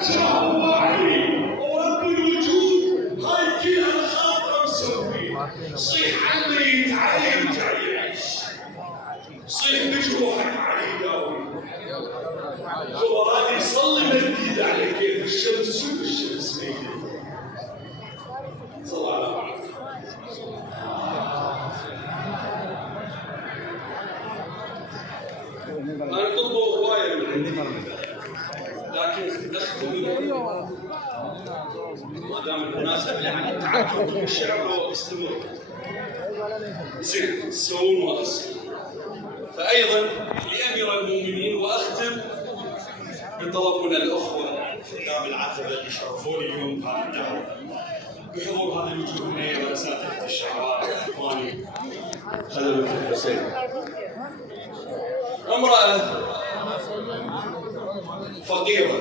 جاء وعي ورب الوجود هاي كلها خاطره مسوي. صيح عمري علي يرجع يعيش، صيح بجروحك علي يداوي. هو راد يصلي مديد على كيف الشمس، شوف الشمس ميدة. صلى على بعض. أنا طلبه هواية من عندي، لكن أختم ما دام المناسبة يعني تعبتوا بالشعر واستمر. زين تسوون ما تصير. فأيضا لأمير المؤمنين وأختم بطلب من الأخوة خدام العتبة اللي شرفوني اليوم بهذه الدعوة بحضور هذه الوجوه النيرة وأساتذة الشعراء إخواني خدمة الحسين. امرأة فقيرة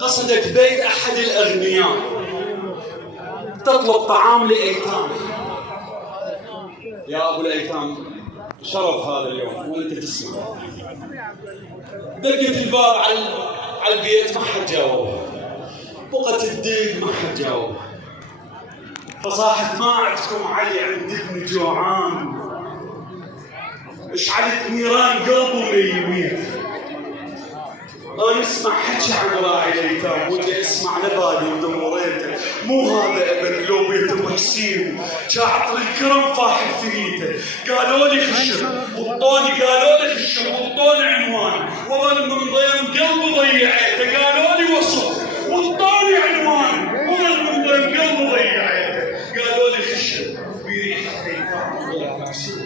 قصدت بيت أحد الأغنياء تطلب طعام لأيتام. يا أبو الأيتام شرف هذا اليوم وأنت تسمع. دقت الباب على البيت ما حد جاوب، بقت تدق ما حد جاوب، فصاحت ما عندكم علي عند ابن جوعان، اشعلت نيران قلبه ويميت. انا اسمع حكي عن راعي الايتام وجي اسمع نبالي ودموريته، مو هذا ابد لو بيت ابو حسين شاعطر الكرم فاحل ثريته. قالوا لي خشب وطوني، قالوا لي خشب وطوني عنوان، وانا من ضيم قلبي ضيعته. قالوا لي وصف وطوني عنوان، وانا من ضيم قلبي ضيعته. قالوا لي خشب بريحه ايتام وطلع مكسور.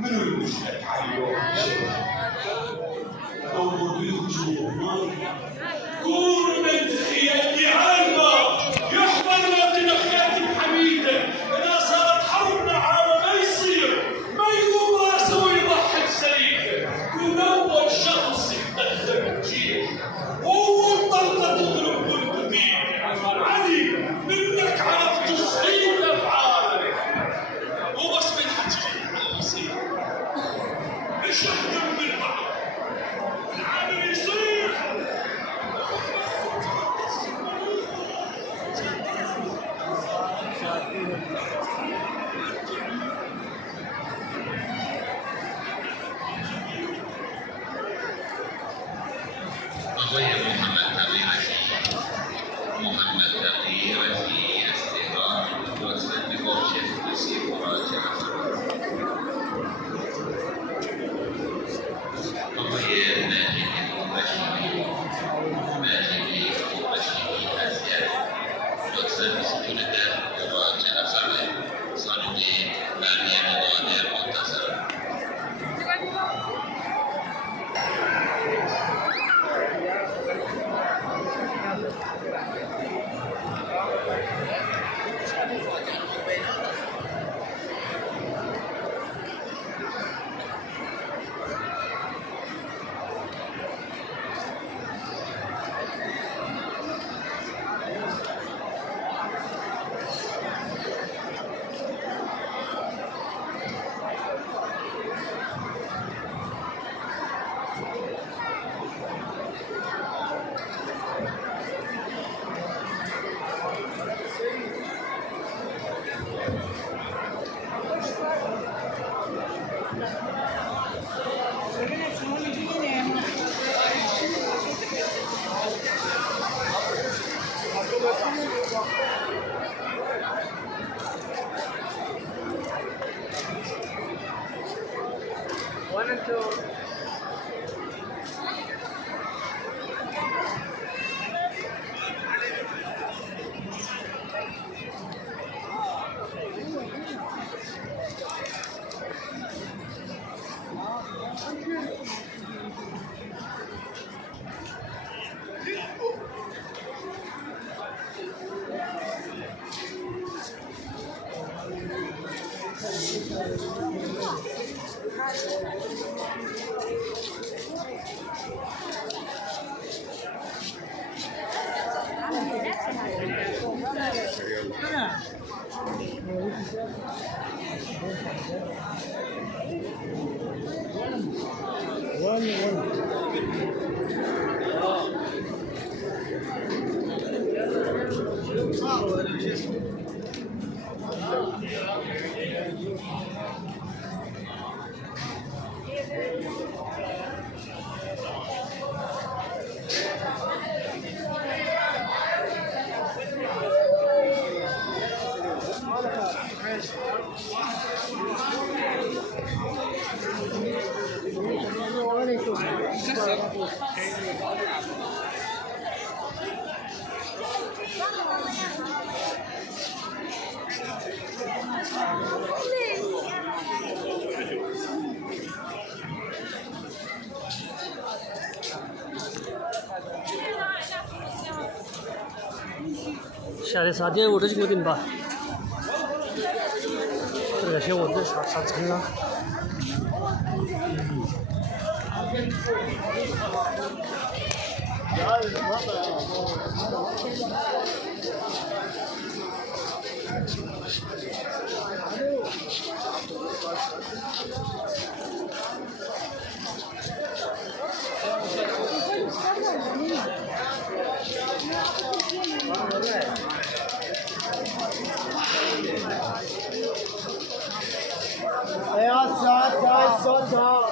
منو المشهد علي أول الهجوم كون من تخيلتي عالبا يحضر وقت نخيلتي بحميده. إذا صارت حرب نعامة ما يصير، ما يقوم راسه ويضحك سريفه. كون أول شخص يتقدم الجيش وأول طلقة تضرب كنت فيه. علي منك عرفت صحيح أفعالك، مو بس بتحكي لي على المصير. مش أحكم من بعض العامل يصير. محمد تقي رفيع استقرار وأسلم بقرشة تسير مراجعة وغير ناجح وبشري ماجد وبشري أسياد وأسلم بسجنة مراجعة فرع صالحين بانية مغادر منتصرة. One. شهرزادی اورج بودیم با رشته اورج ساعت چند Ya saat sonra.